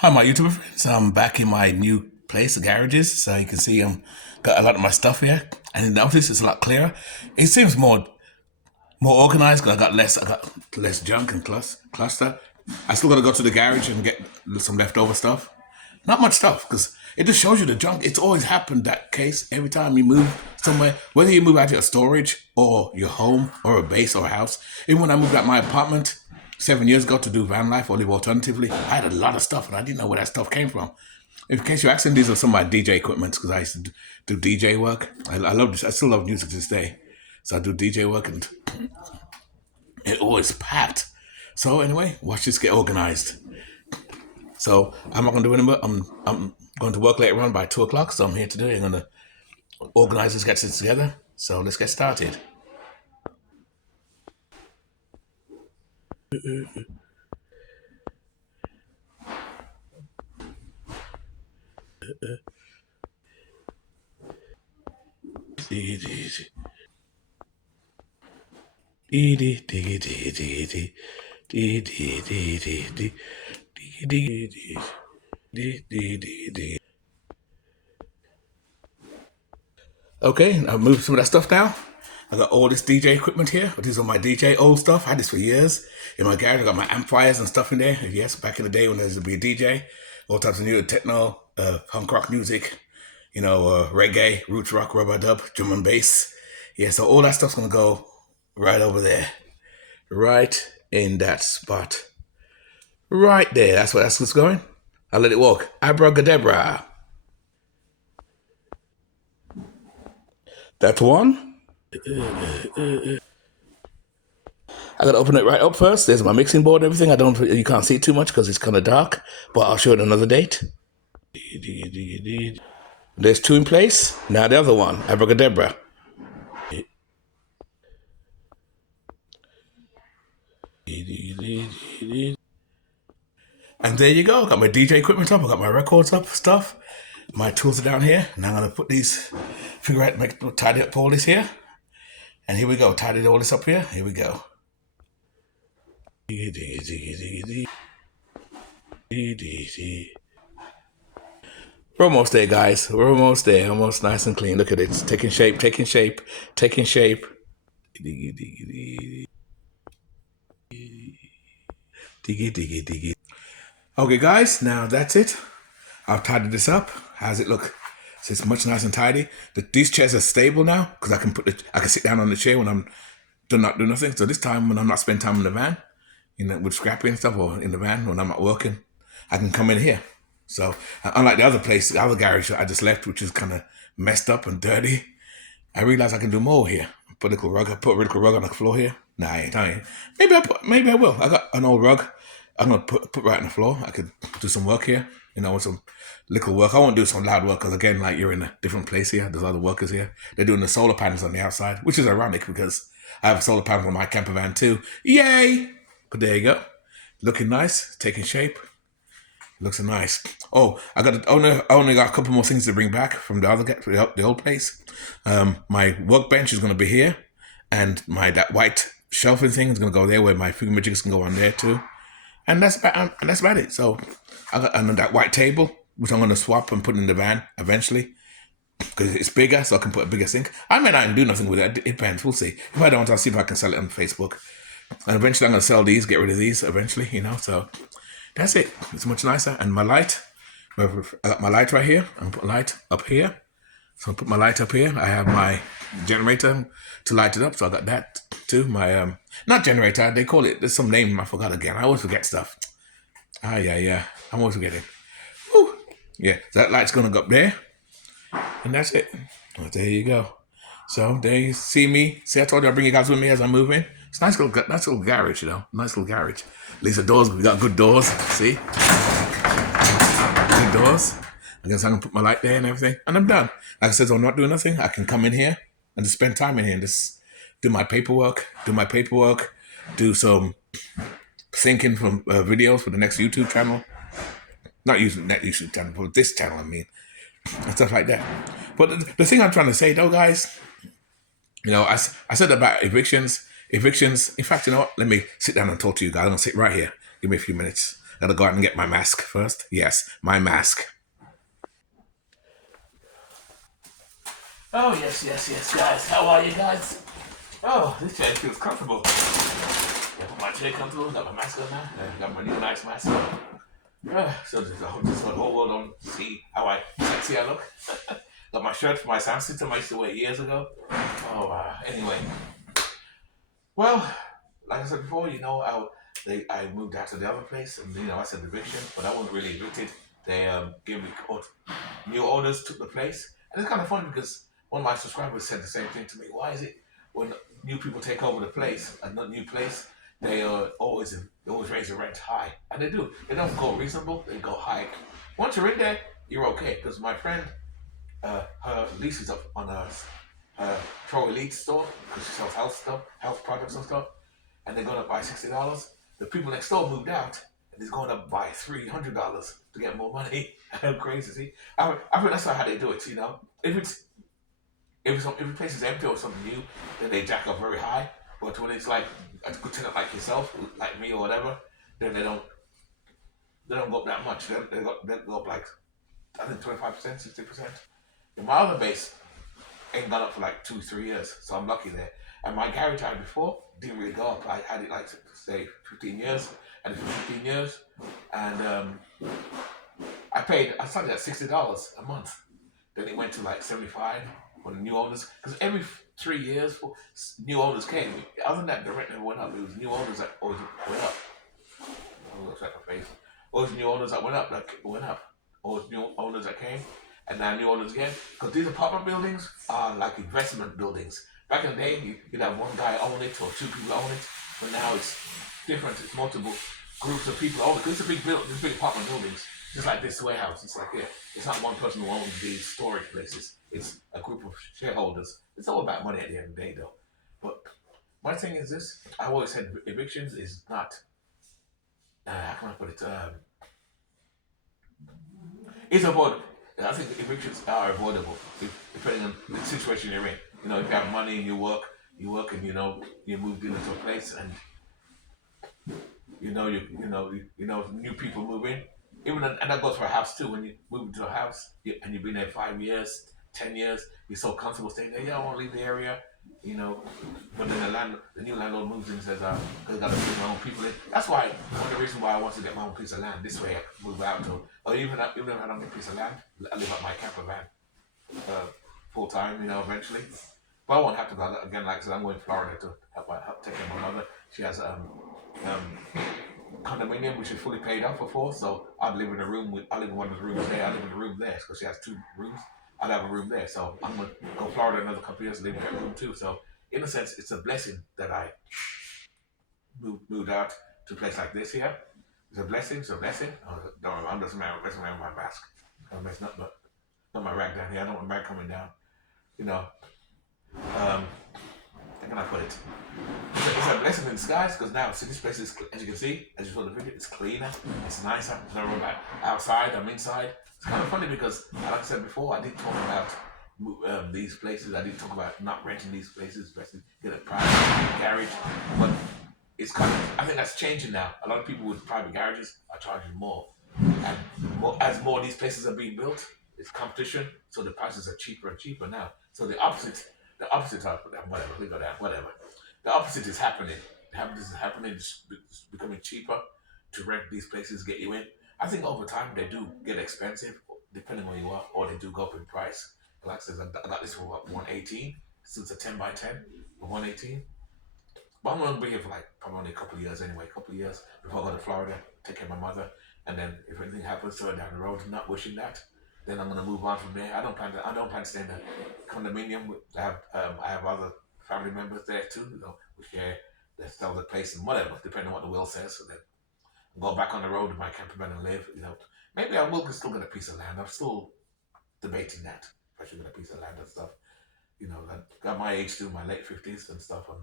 Hi, my YouTuber friends. I'm back in my new place, the garages. So you can see I'm got a lot of my stuff here, and you notice it's a lot clearer. It seems more organized because I got less junk and cluster. I still got to go to the garage and get some leftover stuff. Not much stuff because it just shows you the junk. It's always happened that case every time you move somewhere, whether you move out to your storage or your home or a base or a house. Even when I moved out my apartment 7 years ago to do van life or live alternatively, I had a lot of stuff and I didn't know where that stuff came from. In case you're asking, these are some of my DJ equipment because I used to do DJ work. I love this. I still love music to this day. So I do DJ work and it always packed. So anyway, watch this get organized. So I'm not gonna do anymore. I'm going to work later on by 2 o'clock. So I'm here today. I'm gonna organize this, get this together. So let's get started. Okay, I've moved some of that stuff now. I got all this DJ equipment here. This is all my DJ old stuff. I had this for years. In my garage, I got my amplifiers and stuff in there. Yes, back in the day when there used to be a DJ, all types of new techno, punk rock music, reggae, roots rock, rubber dub, drum and bass. Yeah, so all that stuff's gonna go right over there, right in that spot, right there. That's what's going. I'll let it walk. Abracadabra. That's one. I gotta open it right up first. There's my mixing board and everything. You can't see it too much because it's kind of dark, but I'll show it another date. There's two in place. Now the other one, abracadabra. And there you go. Got my DJ equipment up. I got my records up, stuff. My tools are down here. Now I'm gonna put these, tidy up all this here. And here we go. Tidy all this up here. Here we go. We're almost there, guys. We're almost there. Almost nice and clean. Look at it. It's taking shape, taking shape, taking shape. Okay, guys. Now that's it. I've tidied this up. How's it look? So it's much nice and tidy. These chairs are stable now because I can sit down on the chair when I'm not doing nothing. So this time when I'm not spending time in the van, with scrapping and stuff, or in the van when I'm not working, I can come in here. So unlike the other place, the other garage I just left, which is kind of messed up and dirty, I realized I can do more here. Put a little rug. I put a little rug on the floor here. Nah, I ain't. Maybe I will. I got an old rug. I'm gonna put right on the floor. I could do some work here. With some little work. I won't do some loud work because again, like you're in a different place here. There's other workers here. They're doing the solar panels on the outside, which is ironic because I have solar panels on my camper van too. Yay! But there you go. Looking nice, taking shape. Looks nice. Oh, I only got a couple more things to bring back from the old place. My workbench is going to be here, and that white shelving thing is going to go there, where my figure can go on there too. And that's about it. So I got that white table, which I'm going to swap and put in the van eventually because it's bigger, so I can put a bigger sink. I may not do nothing with it. It depends. We'll see. If I don't, I'll see if I can sell it on Facebook. And eventually I'm going to sell these, get rid of these eventually, So that's it. It's much nicer. And my light, I got my light right here. I'm going to put a light up here. So I'll put my light up here. I have my generator to light it up. So I got that too. My, not generator, they call it, there's some name I forgot again. I always forget stuff. Yeah. I'm always forgetting. Whew. Yeah, so that light's going to go up there. And that's it. Well, there you go. So there you see me. See, I told you I'll bring you guys with me as I'm moving. It's a nice little garage, Nice little garage. At least the doors, we got good doors. See? Good doors. I guess I can put my light there and everything. And I'm done. Like I said, I'm not doing nothing. I can come in here and just spend time in here and just do my paperwork, do some thinking from videos for the next YouTube channel. Not using that YouTube channel, but this channel, and stuff like that. But the thing I'm trying to say, though, guys, I said about evictions. In fact, you know what? Let me sit down and talk to you guys. I'm going to sit right here. Give me a few minutes. Gotta go out and get my mask first. Yes, my mask. Oh, yes, yes, yes, guys. How are you guys? Oh, this chair feels comfortable. Got my chair comfortable, got my mask on now, and got my new nice mask on. So just the whole world don't see how sexy I look. Got my shirt from my Sam Sitter I used to wear years ago. Oh, anyway. Well, like I said before, I moved out to the other place, and I said eviction, but I wasn't really evicted. They gave me court. New owners took the place, and it's kind of funny because one of my subscribers said the same thing to me. Why is it when new people take over the place, a new place, they always raise the rent high, and they do. They don't go reasonable; they go high. Once you're in there, you're okay. Because my friend, her lease is up on her Pro Elite store because she sells health stuff, health products and stuff, and they're going up by $60. The people next door moved out, and they're going up by $300 to get more money. How crazy! See, I think that's not how they do it. If the place is empty or something new, then they jack up very high. But when it's like a good tenant like yourself, like me or whatever, then they don't go up that much. They go up like I think 25%, 60%. In my other base, ain't gone up for like 2, 3 years, so I'm lucky there. And my garage I had before didn't really go up. I had it like say 15 years, and for 15 years, and I started at $60 a month. Then it went to like 75 when the new owners, because every 3 years new owners came. Other than that, the rent never went up. It was new owners that always went up. Oh, looks like a face. Always new owners that went up, Always new owners that came, and now new owners again. Because these apartment buildings are like investment buildings. Back in the day, you'd have one guy own it or two people own it, but now it's different. It's multiple groups of people own it. 'Cause it's big apartment buildings, just like this warehouse. It's like it's not one person who owns these storage places. It's a group of shareholders. It's all about money at the end of the day, though. But my thing is this: I always said evictions is not. How can I put it? It's avoidable. I think evictions are avoidable depending on the situation you're in. If you have money and you work, and you moved into a place, and new people move in. And that goes for a house too. When you move into a house and you've been there 5 years, 10 years, you're so comfortable staying there. Yeah, I want to leave the area. You know, but then the new landlord moves in and says, "Cause I got to bring my own people in." That's why one of the reasons why I want to get my own piece of land. This way, I can move out to, or even if I don't get a piece of land, I live at my camper van full time. Eventually. But I won't have to go again. Like I said, I'm going to Florida to help take care of my mother. She has condominium which is fully paid up for. So I live in a room I live in one of the rooms there. I live in a room there because she has 2 rooms. I'd have a room there. So I'm gonna go to Florida another couple of years, live in that room too. So in a sense, it's a blessing that I moved out to a place like this here. It's a blessing. It's a blessing. Oh, don't worry, I'm just messing around with my mask. I'm messing up, but not my rag down here. I don't want my rag coming down. You know. How can I put it? It's a blessing in disguise because now, see, this place is, as you can see, as you saw the video, it's cleaner, it's nicer. There's no room outside, I'm inside. It's kind of funny because, like I said before, I did talk about these places. I did talk about not renting these places, get a private garage. But I think that's changing now. A lot of people with private garages are charging more. And as more of these places are being built, it's competition, so the prices are cheaper and cheaper now. So the opposite of whatever, we go down, whatever. The opposite is happening. This is happening. It's becoming cheaper to rent these places, get you in. I think over time they do get expensive, depending on where you are, or they do go up in price. Like I said, I got this for what, 118. So it's a 10 by 10 for 118. But I'm gonna be here for like probably only a couple of years anyway. A couple of years before I go to Florida, take care of my mother, and then if anything happens to her down the road, not wishing that, then I'm gonna move on from there. I don't plan to stay in the condominium. I have other family members there too. We share the place and whatever, depending on what the will says. So then go back on the road with my camper van and live. Maybe I will still get a piece of land. I'm still debating that. If I should get a piece of land and stuff. Got my age too, my late 50s and stuff. And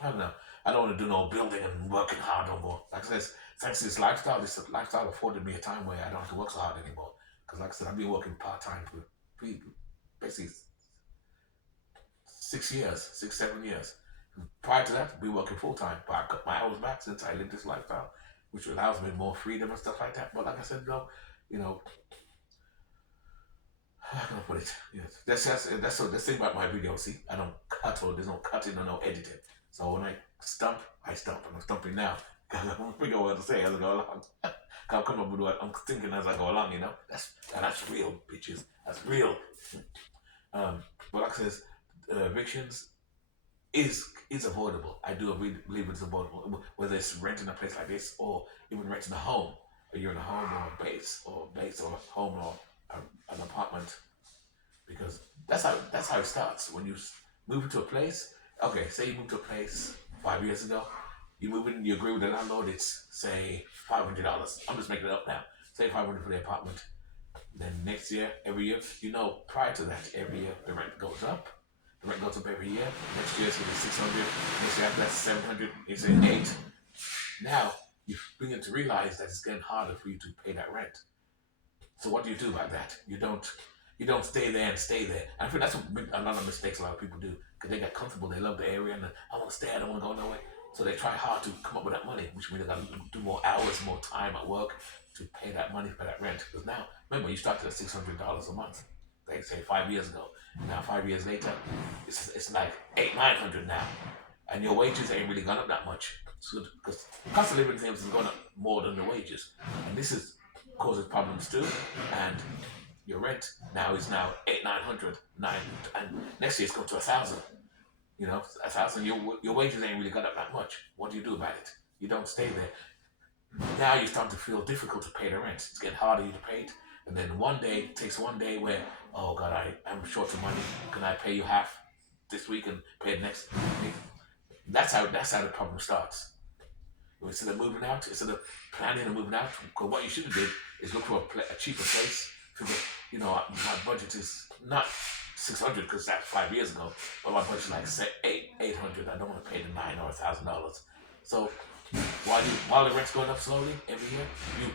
I don't know. I don't want to do no building and working hard no more. Like I said, thanks to this lifestyle afforded me a time where I don't have to work so hard anymore. Because like I said, I've been working part time for basically 6 years, 6, 7 years. Prior to that, I've been working full time. But I cut my hours back since I lived this lifestyle. which allows me more freedom and stuff like that. But like I said, no, you know, how can I put it? Yes, that's the thing about my video. See, I don't cut, or there's no cutting or no editing. So when I stump, and I'm stumping now. Because I don't figure what to say as I go along. I'm coming up with what I'm thinking as I go along. You know, that's real, bitches. That's real. But like I says, evictions is avoidable. I do believe it's avoidable, whether it's renting a place like this or even renting a home. Or you're in a home or a base or home or an apartment, because that's how it starts. When you move into a place, okay, say you moved to a place 5 years ago, you move in, you agree with the landlord, it's say $500. I'm just making it up now. Say 500 for the apartment. Then next year, every year, you know, prior to that, every year the rent goes up. The rent goes up every year. Next year it's gonna be 600. Next year after that 700. It's an 8. Now you begin to realize that it's getting harder for you to pay that rent. So what do you do about that? You don't stay there and stay there. I think that's a lot of mistakes a lot of people do, because they get comfortable, they love the area, and I want to stay, I don't want to go nowhere. So they try hard to come up with that money, which means they got to do more hours, more time at work to pay that money for that rent. Because now, remember, you started at $600 a month. They say 5 years ago. Now 5 years later, it's like $800-900 now, and your wages ain't really gone up that much. So because the cost of living things is going up more than the wages, and this is causes problems too. And your rent now is now $800-900, and next year it's going to $1,000. You know, $1,000. Your wages ain't really gone up that much. What do you do about it? You don't stay there. Now you're starting to feel difficult to pay the rent. It's getting harder to pay it. And then it takes one day where, oh God, I'm short of money. Can I pay you half this week and pay it next week? That's how the problem starts. Instead of moving out, instead of planning and moving out, because what you should have did is look for a cheaper place. You know, my budget is not 600 because that's 5 years ago, but my budget is like say 800. I don't want to pay the $900 or $1,000. So while the rent's going up slowly every year, you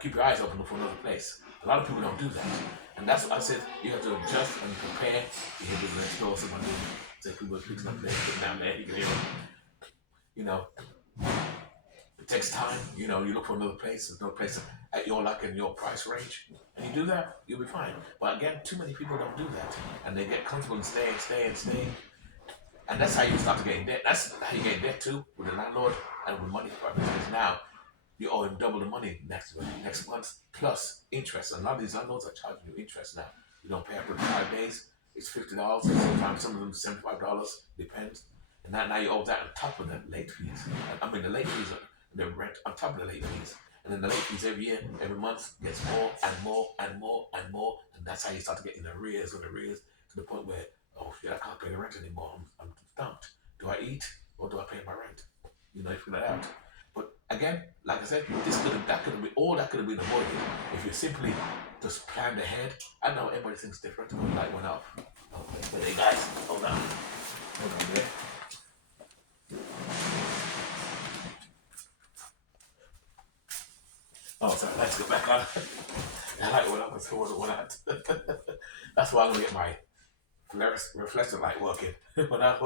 keep your eyes open for another place. A lot of people don't do that, and that's what I said. You have to adjust and prepare. You hear people next door, someone say people are fixing up there, putting down there. You can hear them. You know, it takes time. You know, you look for another place. There's no place at your luck and your price range, and you do that, you'll be fine. But again, too many people don't do that, and they get comfortable and stay, and that's how you start to get in debt. That's how you get in debt too, with the landlord and with money for business. Now you owe him double the money next month plus interest. And a lot of these landlords are charging you interest now. You don't pay after 5 days. It's $50. Sometimes some of them $75. Depends. And now you owe that on top of the late fees. I mean the late fees are the rent on top of the late fees. And then the late fees every year, every month gets more and more and more and more. And that's how you start to get in arrears to the point where, oh shit, I can't pay the rent anymore. I'm stumped. Do I eat or do I pay my rent? You know, you figure that out. But again, like I said, that could have been avoided if you simply just planned ahead. I know everybody thinks different. The light went off. Okay, but hey guys, hold on there. Oh, sorry, let's go back on. I like what I was what I That's why I'm gonna get my reflector light working. So I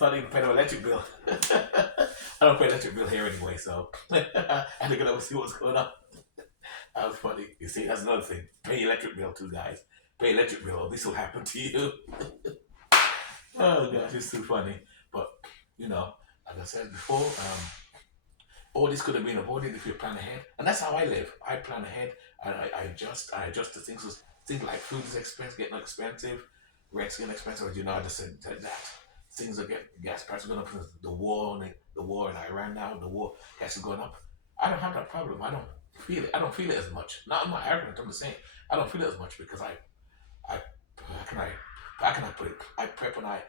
don't even pay no electric bill. I don't pay electric bill here anyway, so I had to get over see what's going on. That was funny. You see, that's another thing. Pay your electric bill too, guys. Pay electric bill, or this will happen to you. Oh gosh, it's too funny. But you know, like I said before, all this could have been avoided if you plan ahead. And that's how I live. I plan ahead, and I adjust to things. Things like food is getting expensive, rent's getting expensive. You know, I just said that things are getting, gas prices are going up. The war in Iran now, gas is going up. I don't have that problem. I don't feel it. I don't feel it as much. I'm not arrogant. I'm just saying I don't feel it as much because how can I put it? I prep and I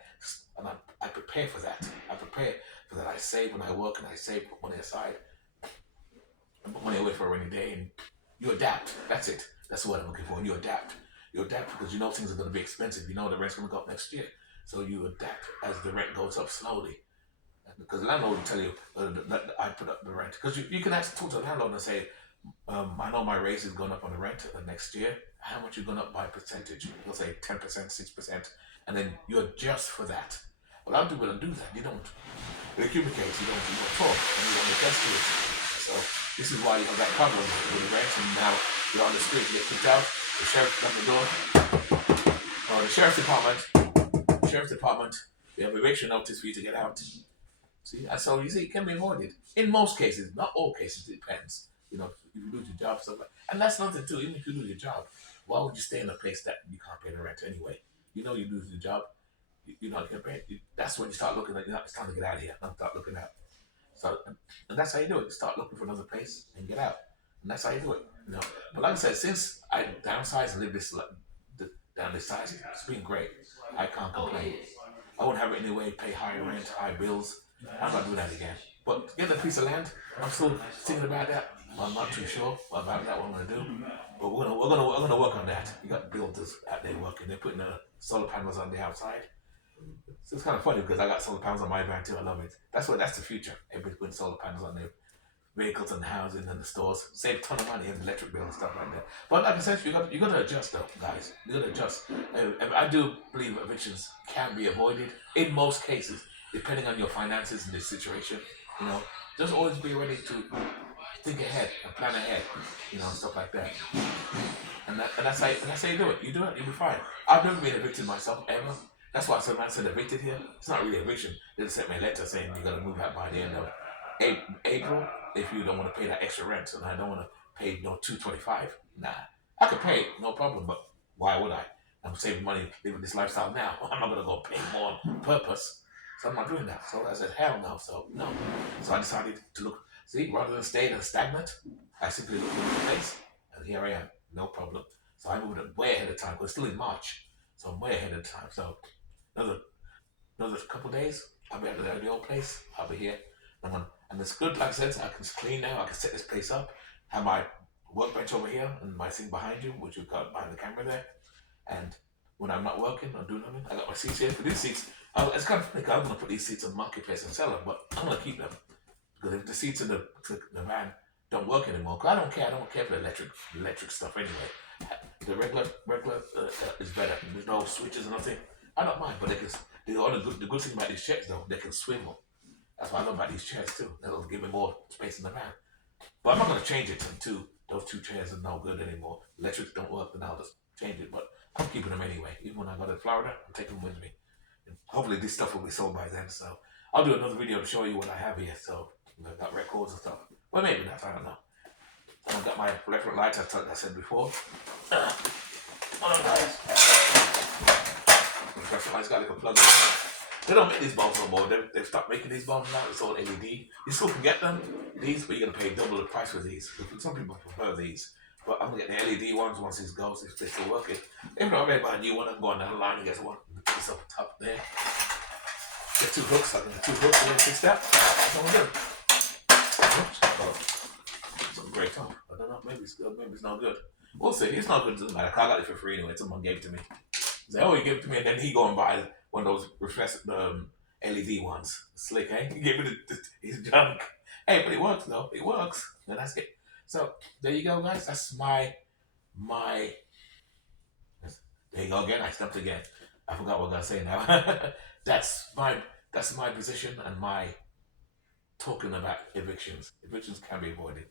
prepare for that. I prepare for that. I save when I work and I save, put money aside, I put money away for a rainy day, and you adapt. That's it. That's what I'm looking for. And you adapt. You adapt because you know things are going to be expensive. You know the rent's going to go up next year. So you adapt as the rent goes up slowly. Because the landlord will tell you that I put up the rent. Because you can actually talk to the landlord and say, I know my raise is going up on the rent next year. How much you going up by percentage? You'll say 10%, 6%. And then you adjust for that. A lot of people don't do that. You don't communicate. You don't talk. And you don't adjust to it. So This is why you have that problem with the rent, and now you're on the street, you get kicked out, the sheriff at the door, or the sheriff's department, they have eviction notice for you to get out. See, and so you see, it can be avoided. In most cases, not all cases, it depends. You know, if you lose your job, stuff like, and that's nothing too. Even if you lose your job, why would you stay in a place that you can't pay the rent anyway? You know, you lose your job, you're not going to pay. That's when you start looking at, it's time to get out of here. Not start looking out. So, and that's how you do it. You start looking for another place and get out, and that's how you do it. You know, but like I said, since I downsized and lived down this size, it's been great. I can't complain. I won't have it anyway. Pay higher rent, high bills. I'm not doing that again. But get a piece of land, I'm still thinking about that. I'm not too sure about that, what I'm gonna do. But we're gonna work on that. You got builders out there working. They're putting solar panels on the outside. So it's kind of funny because I got solar panels on my van too. I love it. That's the future. Everybody's putting solar panels on their vehicles and housing and the stores. Save a ton of money in electric bill and stuff like that. But like I said, you got to adjust though, guys. You got to adjust. I do believe evictions can be avoided in most cases, depending on your finances and the situation. You know, just always be ready to think ahead and plan ahead. You know, and stuff like that. And that's how you do it. You do it, you'll be fine. I've never been evicted myself ever. That's why when I said evicted here, it's not really eviction. They just sent me a letter saying you got to move out by the end of April if you don't want to pay that extra rent, and I don't want to pay $225. Nah, I could pay, no problem, but why would I? I'm saving money living this lifestyle now. I'm not gonna go pay more on purpose, so I'm not doing that. So I said, hell no. So no. So I decided to look. See, rather than staying stagnant, I simply looked at the place, and here I am, no problem. So I moved it way ahead of time. We're still in March, so I'm way ahead of time. So another couple of days, I'll be at the old place. I'll be here. And it's good, like I said, I can clean now. I can set this place up. Have my workbench over here and my thing behind you, which you've got behind the camera there. And when I'm not working or doing nothing, I got my seats here. For these seats, it's kind of funny. I'm going to put these seats on Marketplace and sell them, but I'm going to keep them. Because if the seats in the van don't work anymore, because I don't care. I don't care for the electric stuff anyway. The regular is better. There's no switches or nothing. I don't mind, but the good thing about these chairs though, they can swivel. That's what I love about these chairs too. That'll give me more space in the van. But I'm not going to change it until those two chairs are no good anymore. Electrics don't work, then I'll just change it. But I'm keeping them anyway. Even when I go to Florida, I'm taking them with me. And hopefully this stuff will be sold by then. So I'll do another video to show you what I have here. So I've got records and stuff. Well, maybe not. I don't know. And I've got my electric lights, I said before. Hold on, guys. The electric lights got a little plug in. They don't make these bulbs no more. They've stopped making these bulbs now. It's all LED. You still can get them, these, but you're going to pay double the price for these. Some people prefer these. But I'm going to get the LED ones once these goes, if they're still working. Even though I'm ready to buy a new one, I'm going down the line and get one. Put this up top there. Get two hooks. I can get two hooks and then fix that. That's all I'm doing. Something great top. I don't know. Maybe it's good. Maybe it's not good. We'll see. It's not good. It doesn't matter. I got it for free anyway. Someone gave it to me. He said, oh, he gave it to me, and then he go and buy one of those LED ones. Slick, eh? He gave me his junk. Hey, but it works though. It works. And that's it. So there you go, guys. That's my. There you go again. I stumped again. I forgot what I was gonna say now. that's my position and my talking about evictions. Evictions can be avoided.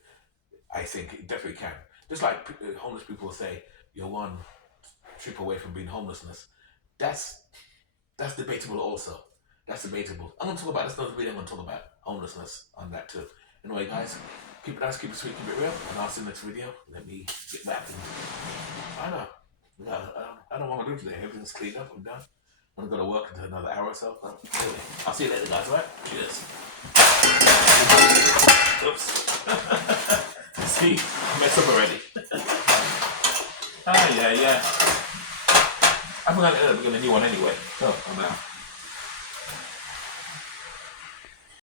I think it definitely can. Just like homeless people say, you're one trip away from being homelessness. That's debatable also. That's debatable. I'm going to talk about, that's another video I'm going to talk about homelessness on that too. Anyway, guys, keep it nice, keep it sweet, keep it real, and I'll see you next video. Let me get back. I don't want to do today. Everything's cleaned up. I'm done. I'm going to go to work until another hour or so. Anyway, I'll see you later, guys, alright? Cheers. Oops. See, I messed up already. Yeah. I'm going to end up getting a new one anyway. So, I'm out.